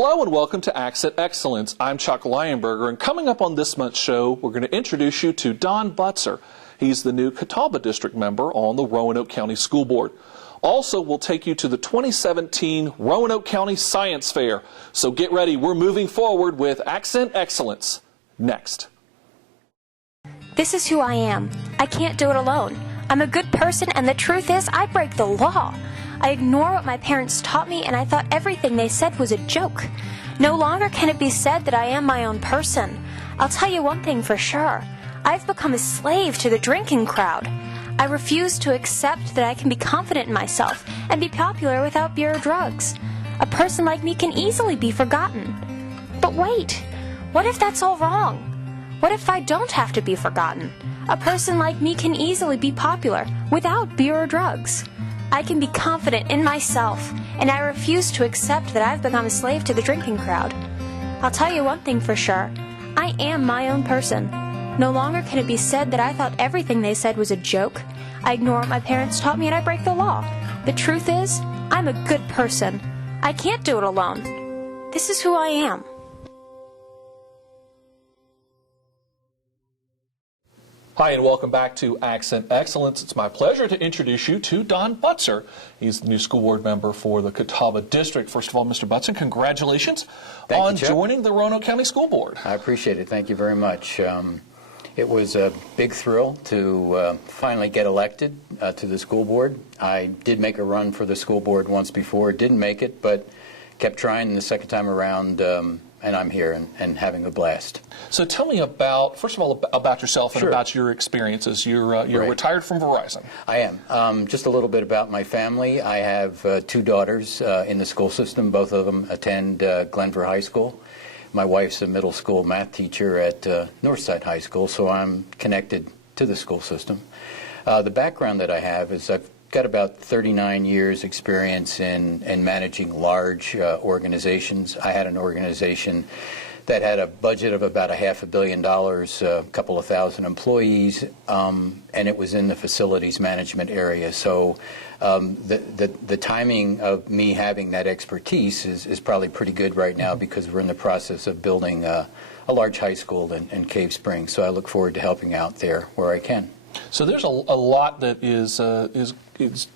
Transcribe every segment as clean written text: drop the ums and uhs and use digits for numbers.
Hello and welcome to Accent Excellence. I'm Chuck Lionberger, and coming up on this month's show, we're going to introduce you to Don Butzer. He's the new Catawba District member on the Roanoke County School Board. Also, we'll take you to the 2017 Roanoke County Science Fair. So get ready, we're moving forward with Accent Excellence next. This is who I am. I can't do it alone. I'm a good person, and the truth is, I break the law. I ignore what my parents taught me, and I thought everything they said was a joke. No longer can it be said that I am my own person. I'll tell you one thing for sure. I've become a slave to the drinking crowd. I refuse to accept that I can be confident in myself and be popular without beer or drugs. A person like me can easily be forgotten. But wait, what if that's all wrong? What if I don't have to be forgotten? A person like me can easily be popular without beer or drugs. I can be confident in myself, and I refuse to accept that I've become a slave to the drinking crowd. I'll tell you one thing for sure. I am my own person. No longer can it be said that I thought everything they said was a joke. I ignore what my parents taught me, and I break the law. The truth is, I'm a good person. I can't do it alone. This is who I am. Hi and welcome back to Accent Excellence. It's my pleasure to introduce you to Don Butzer. He's the new school board member for the Catawba District. First of all, Mr. Butzer, congratulations on joining the Roanoke County School Board. I appreciate it. Thank you very much. It was a big thrill to finally get elected to the school board. I did make a run for the school board once before, didn't make it, but kept trying the second time around, and I'm here and having a blast. So tell me about, first of all, about yourself and Sure. about your experiences. You're Right. retired from Verizon. I am. Just a little bit about my family. I have two daughters in the school system. Both of them attend Glenver High School. My wife's a middle school math teacher at Northside High School, so I'm connected to the school system. The background that I have is I've got about 39 years experience in managing large organizations. I had an organization that had a budget of about $500 million, a couple of thousand employees, and it was in the facilities management area. So the timing of me having that expertise is probably pretty good right now because we're in the process of building a large high school in Cave Springs. So I look forward to helping out there where I can. So there's a lot that is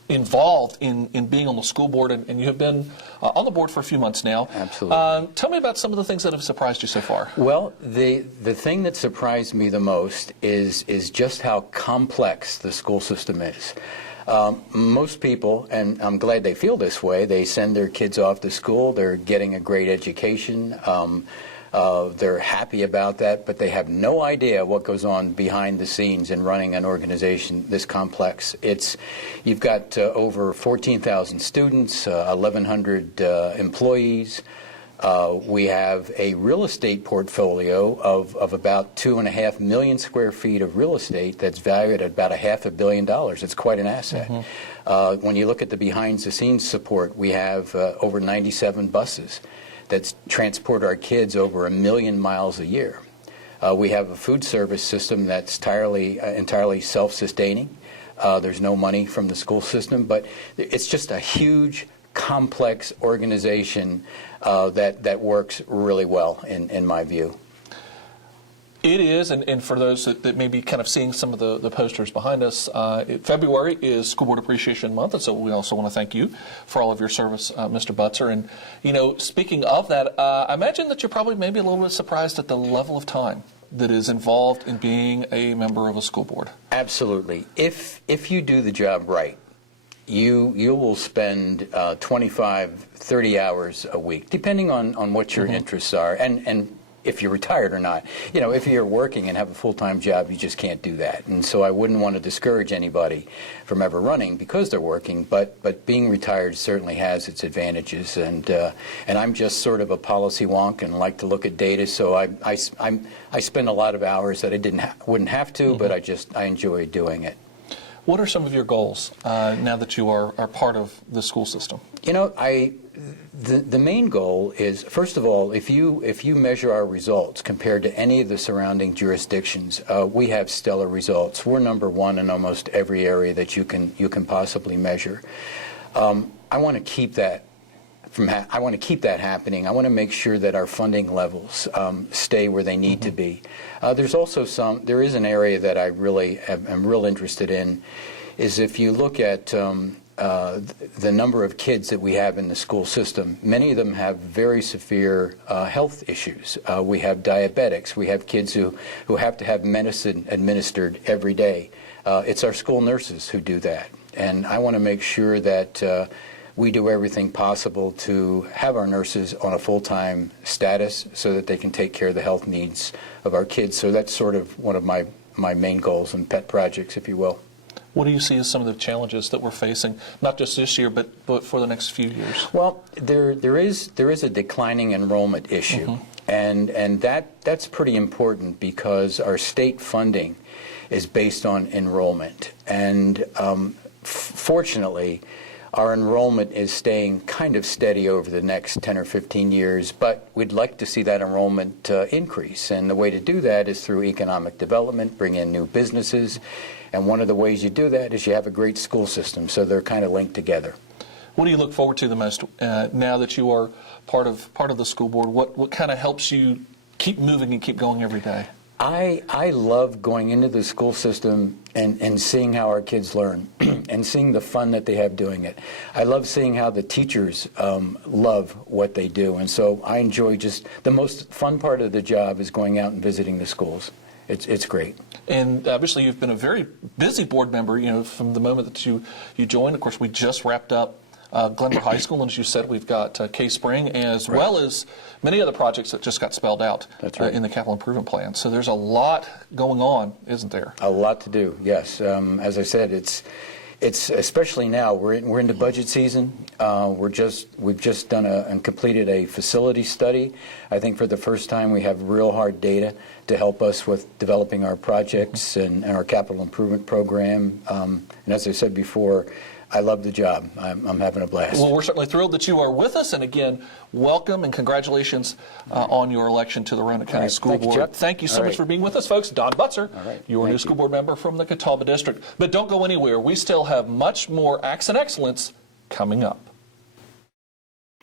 involved in being on the school board, and you have been on the board for a few months now. Absolutely. Tell me about some of the things that have surprised you so far. Well, the thing that surprised me the most is just how complex the school system is. Most people, and I'm glad they feel this way, they send their kids off to school, they're getting a great education. They're happy about that, but they have no idea what goes on behind the scenes in running an organization this complex. You've got over 14,000 students, 1,100 employees. We have a real estate portfolio of about 2.5 million square feet of real estate that's valued at about $500 million. It's quite an asset. Mm-hmm. When you look at the behind-the-scenes support, we have over 97 buses that transport our kids over 1 million miles a year. We have a food service system that's entirely self-sustaining. There's no money from the school system, but it's just a huge, complex organization that works really well, in my view. It is, and for those that may be kind of seeing some of the posters behind us, February is School Board Appreciation Month, and so we also want to thank you for all of your service, Mr. Butzer. And, you know, speaking of that, I imagine that you're probably maybe a little bit surprised at the level of time that is involved in being a member of a school board. Absolutely. If you do the job right, you will spend 25, 30 hours a week, depending on what your interests are, and if you're retired or not. You know, if you're working and have a full-time job, you just can't do that. And so I wouldn't want to discourage anybody from ever running because they're working, but being retired certainly has its advantages. And I'm just sort of a policy wonk and like to look at data, so I spend a lot of hours that I wouldn't have to, but I enjoy doing it. What are some of your goals now that you are part of the school system? You know, the main goal is, first of all, if you measure our results compared to any of the surrounding jurisdictions, we have stellar results. We're number one in almost every area that you can possibly measure. I want to keep that I want to keep that happening. I want to make sure that our funding levels stay where they need to be. There's also there is an area that I really am real interested in, is if you look at the number of kids that we have in the school system, many of them have very severe health issues. We have diabetics. We have kids who have to have medicine administered every day. It's our school nurses who do that. And I want to make sure that we do everything possible to have our nurses on a full-time status so that they can take care of the health needs of our kids. So that's sort of one of my main goals and pet projects, if you will. What do you see as some of the challenges that we're facing, not just this year, but for the next few years? Well, there is a declining enrollment issue, and that's pretty important because our state funding is based on enrollment, and fortunately, our enrollment is staying kind of steady over the next 10 or 15 years, but we'd like to see that enrollment increase. And the way to do that is through economic development, bring in new businesses. And one of the ways you do that is you have a great school system, so they're kind of linked together. What do you look forward to the most now that you are part of the school board? What kind of helps you keep moving and keep going every day? I love going into the school system and seeing how our kids learn and seeing the fun that they have doing it. I love seeing how the teachers love what they do, and so I enjoy just the most fun part of the job is going out and visiting the schools. It's great. And obviously you've been a very busy board member, from the moment that you joined. Of course, we just wrapped up Glenver High School, and as you said, we've got K-Spring, as well as many other projects that just got spelled out in the capital improvement plan. So there's a lot going on, isn't there? A lot to do, yes. As I said, it's especially now we're into budget season. We've just done and completed a facility study. I think for the first time we have real hard data to help us with developing our projects and our capital improvement program. And as I said before, I love the job. I'm having a blast. Well, we're certainly thrilled that you are with us. And again, welcome and congratulations on your election to the Roanoke County School Board. Chuck. Thank you so much for being with us, folks. Don Butzer, your new school board member from the Catawba District. But don't go anywhere. We still have much more Accent Excellence coming up.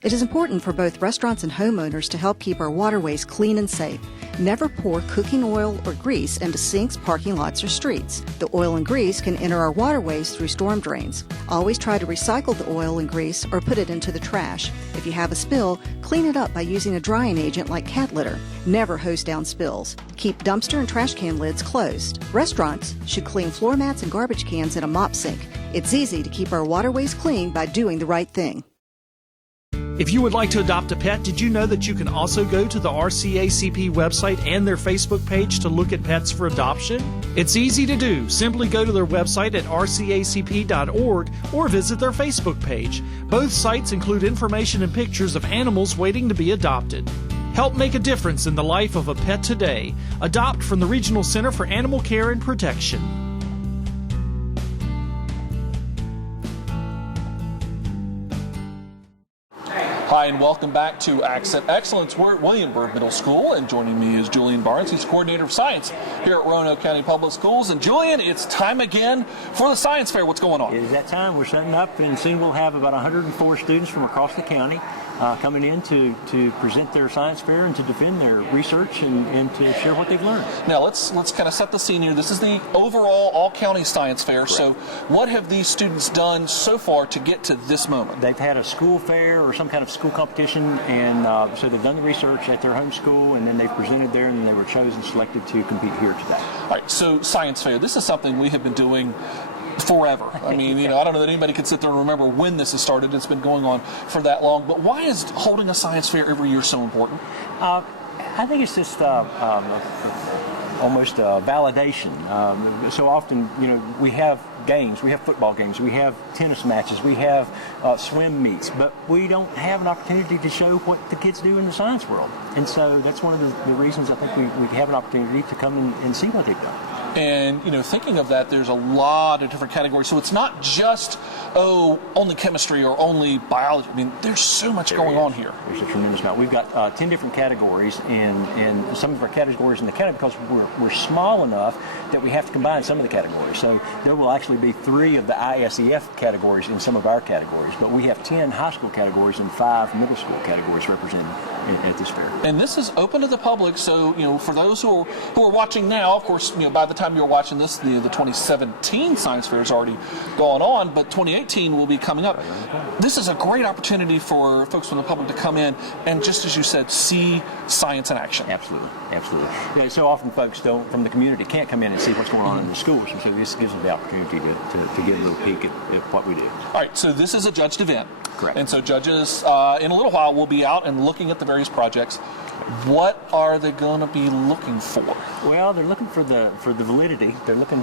It is important for both restaurants and homeowners to help keep our waterways clean and safe. Never pour cooking oil or grease into sinks, parking lots, or streets. The oil and grease can enter our waterways through storm drains. Always try to recycle the oil and grease or put it into the trash. If you have a spill, clean it up by using a drying agent like cat litter. Never hose down spills. Keep dumpster and trash can lids closed. Restaurants should clean floor mats and garbage cans in a mop sink. It's easy to keep our waterways clean by doing the right thing. If you would like to adopt a pet, did you know that you can also go to the RCACP website and their Facebook page to look at pets for adoption? It's easy to do. Simply go to their website at rcacp.org or visit their Facebook page. Both sites include information and pictures of animals waiting to be adopted. Help make a difference in the life of a pet today. Adopt from the Regional Center for Animal Care and Protection. Hi, and welcome back to Accent Excellence. We're at Williamburg Middle School, and joining me is Julian Barnes. He's Coordinator of Science here at Roanoke County Public Schools. And Julian, it's time again for the Science Fair. What's going on? It is that time. We're setting up, and soon we'll have about 104 students from across the county coming in to present their science fair and to defend their research and to share what they've learned. Now, let's kind of set the scene here. This is the overall all-county science fair. Correct. So what have these students done so far to get to this moment? They've had a school fair or some kind of school competition, and so they've done the research at their home school, and then they've presented there, and then they were chosen, selected to compete here today. All right, so science fair. This is something we have been doing forever. I mean, I don't know that anybody can sit there and remember when this has started. It's been going on for that long. But why is holding a science fair every year so important? I think it's just almost a validation. So often, we have games, we have football games, we have tennis matches, we have swim meets, but we don't have an opportunity to show what the kids do in the science world. And so that's one of the reasons I think we have an opportunity to come and see what they've done. And, thinking of that, there's a lot of different categories. So it's not just, only chemistry or only biology. I mean, there's so much going on here. There's a tremendous amount. We've got 10 different categories, and some of our categories in the county, because we're small enough that we have to combine some of the categories. So there will actually be 3 of the ISEF categories in some of our categories, but we have 10 high school categories and 5 middle school categories represented at this fair. And this is open to the public, so for those who are watching now, of course, by the time you're watching this, the 2017 Science Fair is already gone on, but 2018 will be coming up. This is a great opportunity for folks from the public to come in and, just as you said, see science in action. Absolutely, absolutely. So often folks from the community can't come in and see what's going on in the schools, and so this gives them the opportunity to get a little peek at what we do. All right, so this is a judged event. Correct. And so judges, in a little while, will be out and looking at the various projects. What are they going to be looking for? Well, they're looking for the validity. They're looking,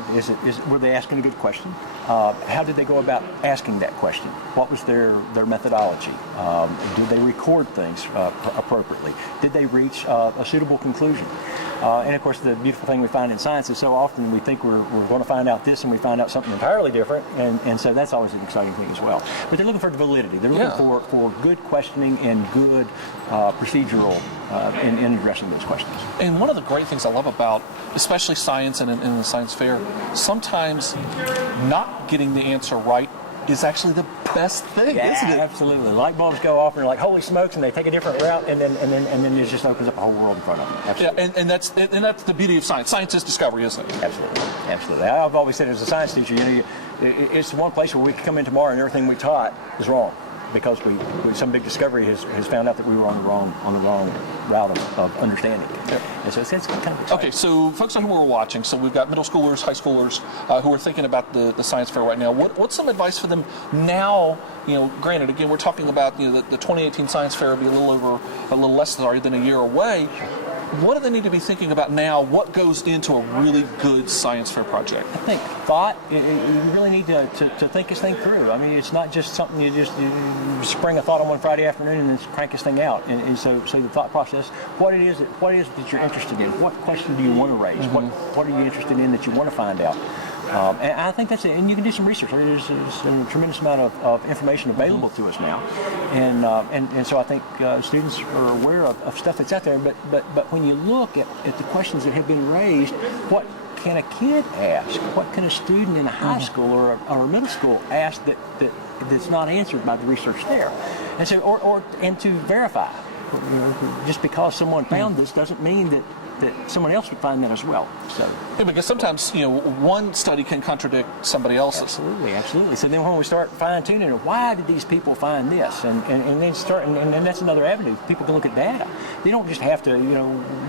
were they asking a good question? How did they go about asking that question? What was their methodology? Did they record things appropriately? Did they reach a suitable conclusion? And of course, the beautiful thing we find in science is so often we think we're going to find out this, and we find out something entirely different, and so that's always an exciting thing as well. But they're looking for validity. They're looking for good questioning and good procedural in addressing those questions. And one of the great things I love about, especially science and in the science fair, sometimes not getting the answer right is actually the best thing, isn't it? Absolutely. Light bulbs go off and they're like, holy smokes, and they take a different route, and then it just opens up a whole world in front of them. Absolutely. Yeah, and that's the beauty of science. Science is discovery, isn't it? Absolutely. I've always said, as a science teacher, it's one place where we could come in tomorrow and everything we taught is wrong, because some big discovery has found out that we were on the wrong route of understanding. Yep. And so it's kind of exciting. Okay, so folks who are watching, so we've got middle schoolers, high schoolers who are thinking about the science fair right now. What's some advice for them now? Granted, again, we're talking about the 2018 science fair will be a little less than a year away. What do they need to be thinking about now? What goes into a really good science fair project? I think thought. You really need to think this thing through. I mean, it's not just something you spring a thought on one Friday afternoon and then crank this thing out. And so the thought process, what it is that you're interested in? What question do you want to raise? Mm-hmm. What are you interested in that you want to find out? And I think that's it. And you can do some research. I mean, there's a tremendous amount of information available to us now, and so I think students are aware of stuff that's out there. But when you look at the questions that have been raised, what can a kid ask? What can a student in a high school or a middle school ask that's not answered by the research there? And so, and to verify, just because someone found this doesn't mean that someone else would find that as well. So, yeah, because sometimes one study can contradict somebody else's. Absolutely. So then when we start fine-tuning, why did these people find this, and then start, and that's another avenue. People can look at data. They don't just have to,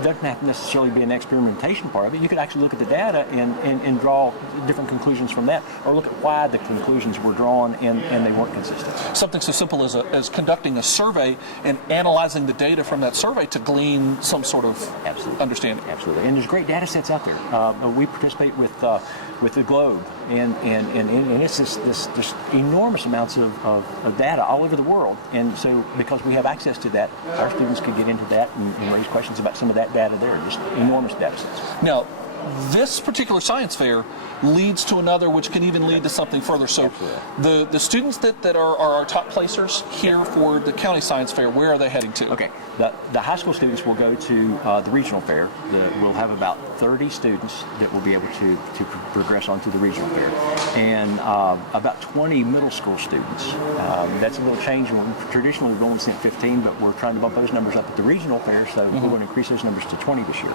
doesn't have to necessarily be an experimentation part of it. You could actually look at the data and draw different conclusions from that, or look at why the conclusions were drawn and they weren't consistent. Something so simple as conducting a survey and analyzing the data from that survey to glean some sort of understanding. Absolutely. And there's great data sets out there. We participate with the Globe, and it's this enormous amounts of data all over the world. And so because we have access to that, our students can get into that and raise questions about some of that data there. Just enormous data sets. Now, this particular science fair leads to another, which can even lead to something further. So the students that are our top placers here for the county science fair, where are they heading to? Okay, the high school students will go to the regional fair. We'll have about 30 students that will be able to progress on to the regional fair, and about 20 middle school students. That's a little change. Traditionally, we've only sent 15, but we're trying to bump those numbers up at the regional fair, so we're going to increase those numbers to 20 this year.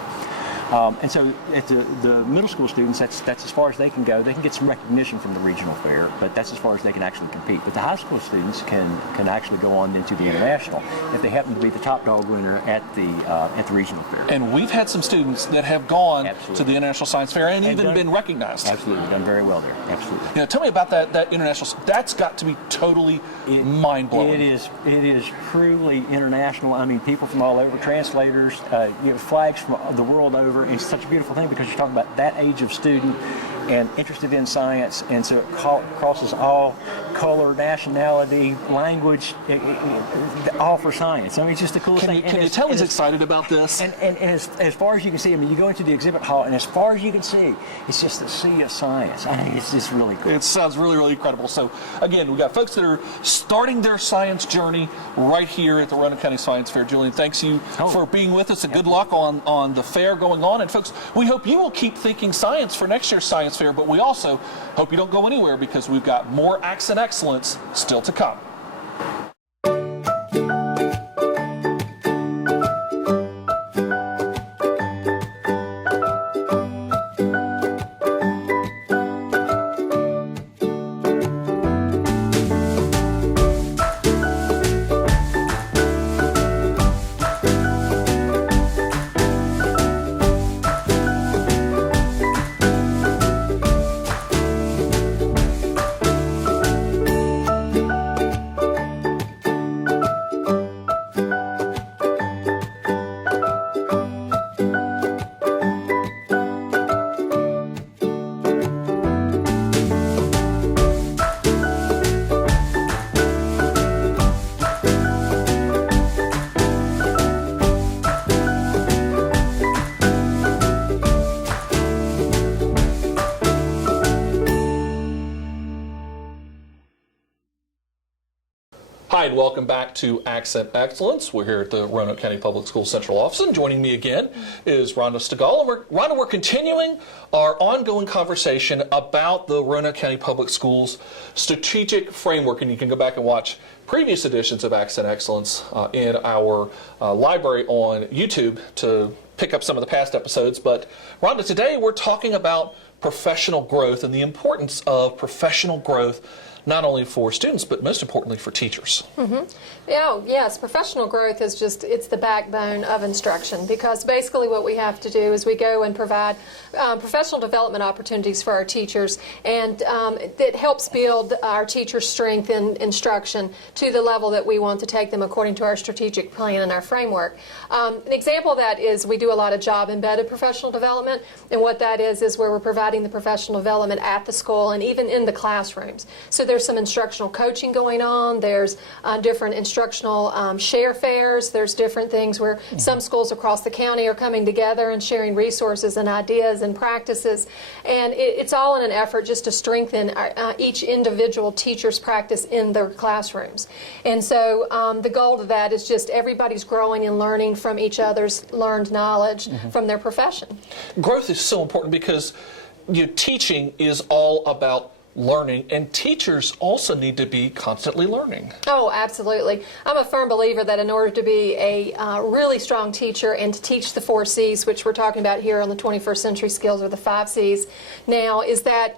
And so at the middle school students, that's as far as they can go. They can get some recognition from the regional fair, but that's as far as they can actually compete. But the high school students can actually go on into the international if they happen to be the top dog winner at the regional fair. And we've had some students that have gone to the International Science Fair and even been recognized. Absolutely, done very well there. Absolutely. Tell me about that international. That's got to be totally mind-blowing. It is truly international. I mean, people from all over, translators, flags from the world over. It's such a beautiful thing because you're talking about that age of student and interested in science, and so it crosses all color, nationality, language, all for science. I mean, it's just the coolest thing. Can you tell he's excited about this? And as far as you can see, I mean, you go into the exhibit hall, and as far as you can see, it's just a sea of science. I mean, it's just really cool. It sounds really, really incredible. So, again, we've got folks that are starting their science journey right here at the Roanoke County Science Fair. Julian, thanks you for being with us, and good luck on the fair going on. And, folks, we hope you will keep thinking science for next year's Science Fair, but we also hope you don't go anywhere because we've got more Accent Excellence still to come. Hi, and welcome back to Accent Excellence. We're here at the Roanoke County Public Schools Central Office, and joining me again is Rhonda Stegall. And Rhonda, we're continuing our ongoing conversation about the Roanoke County Public Schools strategic framework, and you can go back and watch previous editions of Accent Excellence in our library on YouTube to pick up some of the past episodes. But Rhonda, today we're talking about professional growth and the importance of professional growth, not only for students, but most importantly for teachers. Yes, professional growth is it's the backbone of instruction, because basically what we have to do is we go and provide professional development opportunities for our teachers, and it helps build our teachers' strength in instruction to the level that we want to take them according to our strategic plan and our framework. An example of that is we do a lot of job-embedded professional development, and what that is where we're providing the professional development at the school and even in the classrooms. So there's some instructional coaching going on. There's different instructional share fairs. There's different things where some schools across the county are coming together and sharing resources and ideas and practices. And it's all in an effort just to strengthen each individual teacher's practice in their classrooms. And so the goal of that is just everybody's growing and learning from each other's learned knowledge from their profession. Growth is so important because teaching is all about learning, and teachers also need to be constantly learning. Oh, absolutely. I'm a firm believer that in order to be a really strong teacher and to teach the 4 C's, which we're talking about here on the 21st Century Skills, or the 5 C's now, is that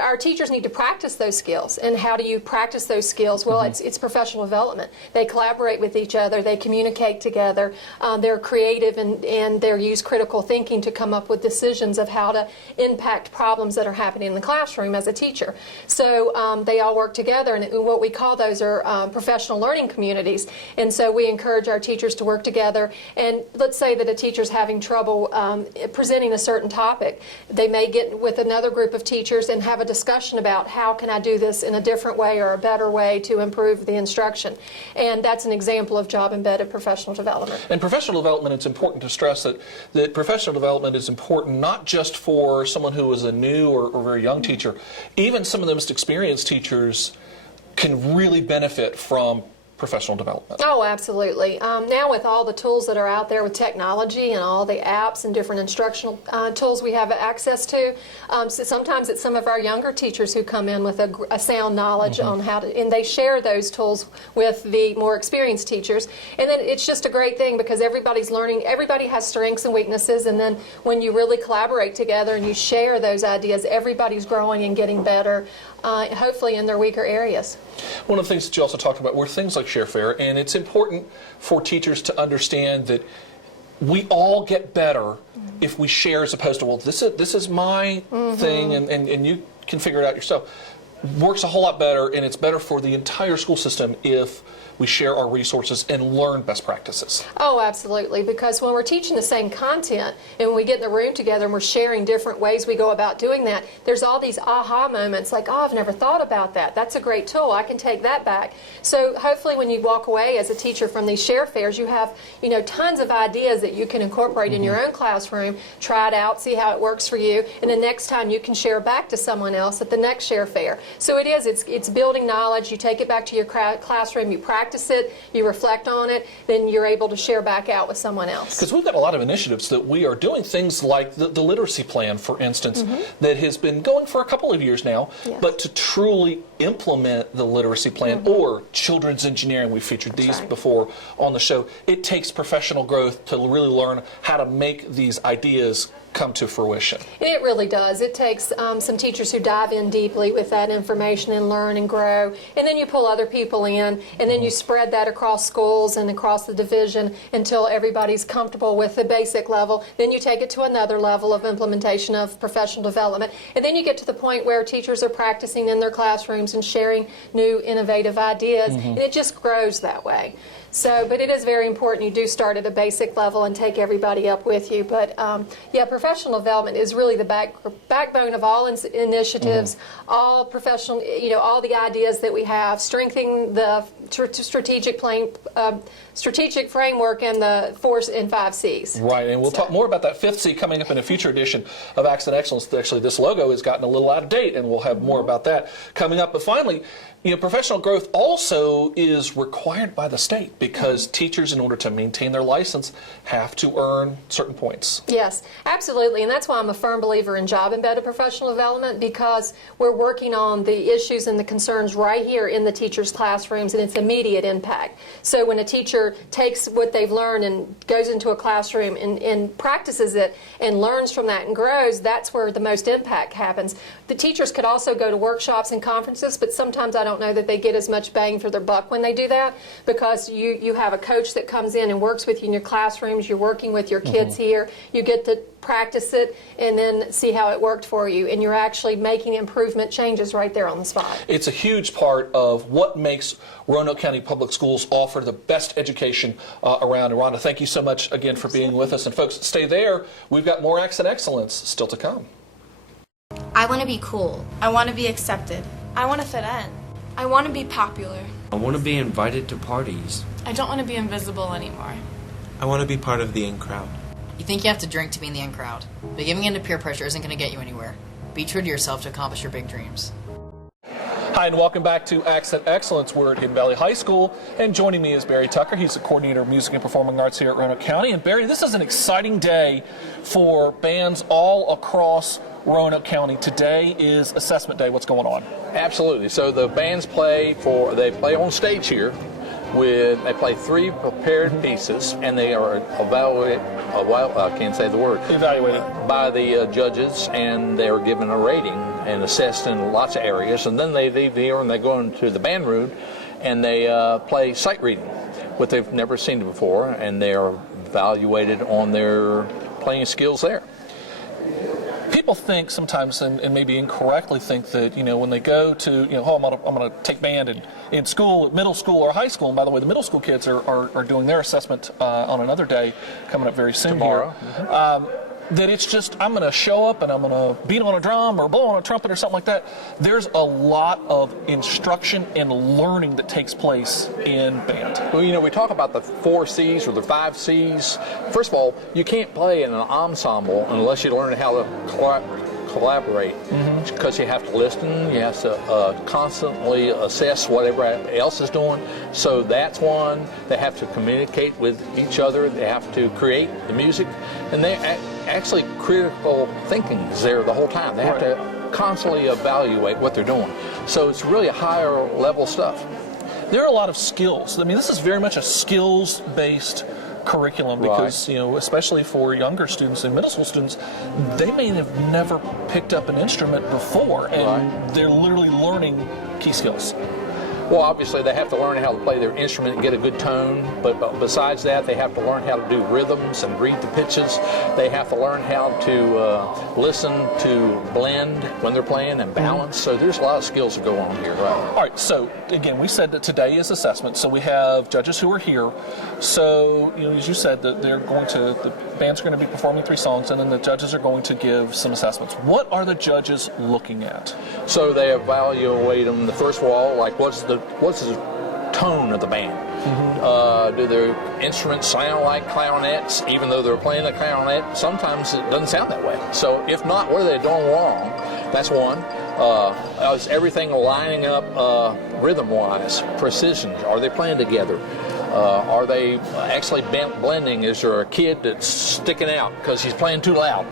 our teachers need to practice those skills. And how do you practice those skills? Well, it's professional development. They collaborate with each other. They communicate together. They're creative, and they use critical thinking to come up with decisions of how to impact problems that are happening in the classroom as a teacher. So they all work together, and what we call those are professional learning communities. And so we encourage our teachers to work together. And let's say that a teacher's having trouble presenting a certain topic. They may get with another group of teachers and have a discussion about how can I do this in a different way or a better way to improve the instruction. And that's an example of job-embedded professional development. And professional development, it's important to stress that professional development is important not just for someone who is a new or very young teacher. Even some of the most experienced teachers can really benefit from professional development. Oh, absolutely. Now with all the tools that are out there with technology and all the apps and different instructional tools we have access to, so sometimes it's some of our younger teachers who come in with a sound knowledge on how to, and they share those tools with the more experienced teachers. And then it's just a great thing because everybody's learning, everybody has strengths and weaknesses, and then when you really collaborate together and you share those ideas, everybody's growing and getting better, hopefully in their weaker areas. One of the things that you also talked about were things like Share Fair, and it's important for teachers to understand that we all get better if we share as opposed to, well, this is my thing, and you can figure it out yourself. works a whole lot better, and it's better for the entire school system if we share our resources and learn best practices. Oh, absolutely, because when we're teaching the same content and when we get in the room together and we're sharing different ways we go about doing that, there's all these aha moments like, oh, I've never thought about that. That's a great tool. I can take that back. So hopefully when you walk away as a teacher from these share fairs, you have, tons of ideas that you can incorporate in your own classroom, try it out, see how it works for you, and the next time you can share back to someone else at the next share fair. So it's building knowledge. You take it back to your classroom, you practice it, you reflect on it, then you're able to share back out with someone else. Because we've got a lot of initiatives that we are doing, things like the literacy plan, for instance, that has been going for a couple of years now, but to truly implement the literacy plan, or children's engineering, we've featured these before on the show, it takes professional growth to really learn how to make these ideas come to fruition. It really does. It takes some teachers who dive in deeply with that information and learn and grow, and then you pull other people in, and then you spread that across schools and across the division until everybody's comfortable with the basic level. Then you take it to another level of implementation of professional development, and then you get to the point where teachers are practicing in their classrooms and sharing new innovative ideas, and it just grows that way. So, but it is very important you do start at a basic level and take everybody up with you. But yeah, professional development is really the backbone of all initiatives, all professional, all the ideas that we have, strengthening the strategic framework and the 4 and 5 C's. Right, and we'll talk more about that 5th C coming up in a future edition of Acts and Excellence. Actually, this logo has gotten a little out of date, and we'll have more about that coming up. But finally, professional growth also is required by the state because teachers, in order to maintain their license, have to earn certain points. Yes, absolutely, and that's why I'm a firm believer in job-embedded professional development, because we're working on the issues and the concerns right here in the teachers' classrooms, and it's immediate impact. So when a teacher takes what they've learned and goes into a classroom and practices it and learns from that and grows, that's where the most impact happens. The teachers could also go to workshops and conferences, but sometimes I don't know that they get as much bang for their buck when they do that, because you have a coach that comes in and works with you in your classrooms, you're working with your kids here, you get to practice it and then see how it worked for you, and you're actually making improvement changes right there on the spot. It's a huge part of what makes Roanoke County Public Schools offer the best education around. And Rhonda, thank you so much again for being with us. And folks, stay there. We've got more Acts and Excellence still to come. I want to be cool. I want to be accepted. I want to fit in. I want to be popular. I want to be invited to parties. I don't want to be invisible anymore. I want to be part of the in crowd. You think you have to drink to be in the in crowd, but giving in to peer pressure isn't going to get you anywhere. Be true to yourself to accomplish your big dreams. Hi, and welcome back to Acts and Excellence. We're at Hidden Valley High School, and joining me is Barry Tucker. He's the coordinator of music and performing arts here at Roanoke County. And Barry, this is an exciting day for bands all across Roanoke County. Today is assessment day. What's going on? Absolutely. So the bands play on stage here. They play 3 prepared pieces, and they are evaluated by the judges, and they are given a rating and assessed in lots of areas. And then they leave here and they go into the band room and they play sight reading, what they've never seen before, and they are evaluated on their playing skills there. People think sometimes, and maybe incorrectly think, that when they go to I'm going to take band in school, middle school or high school. And by the way, the middle school kids are doing their assessment on another day coming up very soon tomorrow. Here. That it's just, I'm going to show up and I'm going to beat on a drum or blow on a trumpet or something like that. There's a lot of instruction and learning that takes place in band. Well, we talk about the 4 C's or the 5 C's. First of all, you can't play in an ensemble unless you learn how to collaborate, because you have to listen, you have to constantly assess whatever else is doing. So that's one. They have to communicate with each other. They have to create the music, and they actually critical thinking is there the whole time. They have to constantly evaluate what they're doing. So it's really a higher level stuff. There are a lot of skills. I mean, this is very much a skills-based curriculum, because especially for younger students and middle school students, they may have never picked up an instrument before, and they're literally learning key skills. Well, obviously they have to learn how to play their instrument and get a good tone, but besides that, they have to learn how to do rhythms and read the pitches. They have to learn how to listen to blend when they're playing and balance. So there's a lot of skills that go on here. Right. All right, so again, we said that today is assessment, so we have judges who are here. So, as you said, that the band's going to be performing 3 songs, and then the judges are going to give some assessments. What are the judges looking at? So they evaluate them. The first of all, like what's the tone of the band? Do their instruments sound like clarinets, even though they're playing a clarinet? Sometimes it doesn't sound that way. So if not, what are they doing wrong? That's one. Is everything lining up rhythm-wise, precision? Are they playing together? Are they actually blending? Is there a kid that's sticking out because he's playing too loud,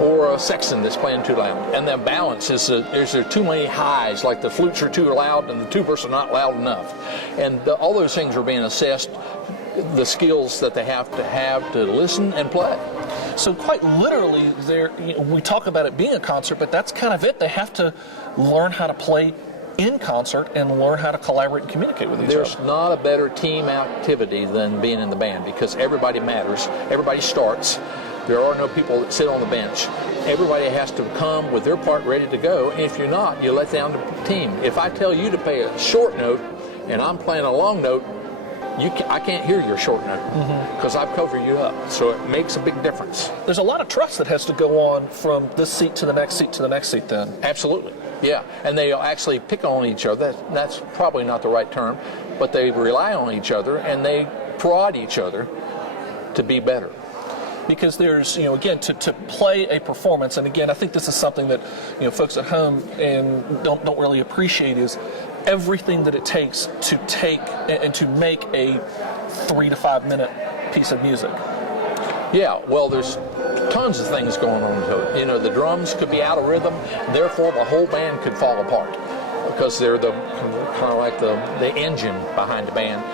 or a sexton that's playing too loud? And the balance is there too many highs, like the flutes are too loud and the tubas are not loud enough, and all those things are being assessed. The skills that they have to listen and play. So quite literally, we talk about it being a concert, but that's kind of it. They have to learn how to play in concert and learn how to collaborate and communicate with each other. There's not a better team activity than being in the band, because everybody matters. Everybody starts. There are no people that sit on the bench. Everybody has to come with their part ready to go. And if you're not, you let down the team. If I tell you to play a short note and I'm playing a long note, I can't hear your short note because I've covered you up. So it makes a big difference. There's a lot of trust that has to go on from this seat to the next seat to the next seat then. Absolutely. Yeah, and they actually pick on each other. That's probably not the right term, but they rely on each other and they prod each other to be better. Because there's, again, to play a performance, and again, I think this is something that, folks at home and don't really appreciate, is everything that it takes to take and to make a 3 to 5 minute piece of music. Yeah, well, there's tons of things going on to it. The drums could be out of rhythm, therefore the whole band could fall apart because they're the kind of like the engine behind the band.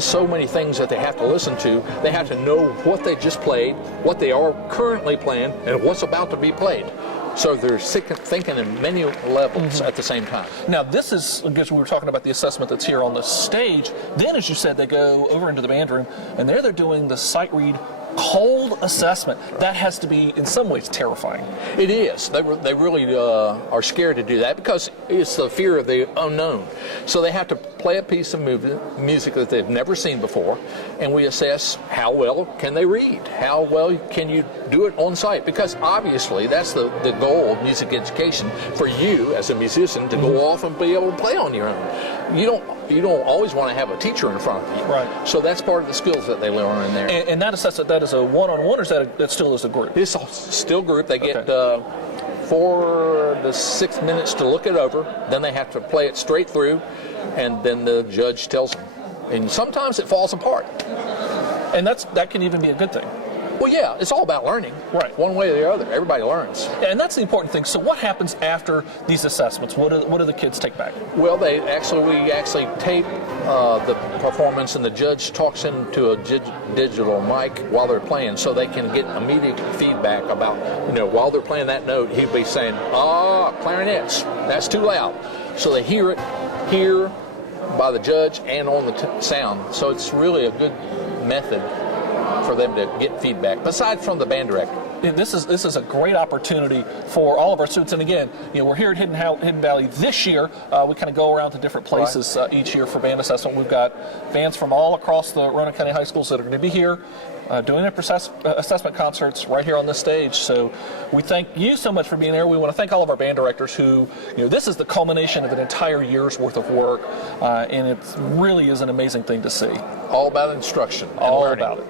So many things that they have to listen to. They have to know what they just played, what they are currently playing, and what's about to be played. So they're thinking in many levels at the same time. Now, this is, I guess we were talking about the assessment that's here on the stage. Then, as you said, they go over into the band room, and there they're doing the sight read cold assessment. That has to be, in some ways, terrifying. It is. They really are scared to do that because it's the fear of the unknown. So they have to play a piece of music that they've never seen before, and we assess how well can they read, how well can you do it on site, because obviously that's the goal of music education, for you as a musician to go off and be able to play on your own. You don't always want to have a teacher in front of you. Right. So that's part of the skills that they learn in there. And that assessment, that is a one-on-one, or is that still is a group? It's still group. They get 4 to 6 minutes to look it over. Then they have to play it straight through, and then the judge tells them. And sometimes it falls apart. And that can even be a good thing. Well, yeah, it's all about learning. Right. One way or the other. Everybody learns. And that's the important thing. So what happens after these assessments? What do the kids take back? Well, we actually tape the performance, and the judge talks into a digital mic while they're playing, so they can get immediate feedback about, while they're playing that note, he'd be saying, clarinets, that's too loud. So they hear it here by the judge and on the sound. So it's really a good method for them to get feedback, aside from the band director. This is a great opportunity for all of our students. And again, we're here at Hidden Valley this year. We kind of go around to different places each year for band assessment. We've got bands from all across the Roanoke County High Schools that are going to be here doing their assessment concerts right here on this stage. So we thank you so much for being there. We want to thank all of our band directors who, this is the culmination of an entire year's worth of work, and it really is an amazing thing to see. All about instruction and all learning. About it.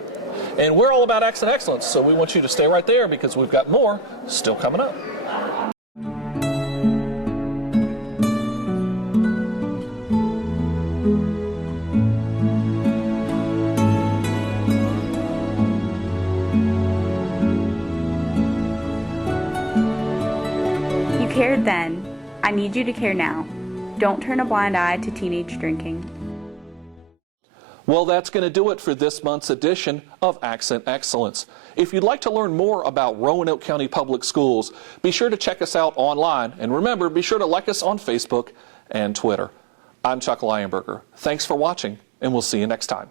And we're all about accent excellence, so we want you to stay right there because we've got more still coming up. You cared then. I need you to care now. Don't turn a blind eye to teenage drinking. Well, that's going to do it for this month's edition of Accent Excellence. If you'd like to learn more about Roanoke County Public Schools, be sure to check us out online. And remember, be sure to like us on Facebook and Twitter. I'm Chuck Lionberger. Thanks for watching, and we'll see you next time.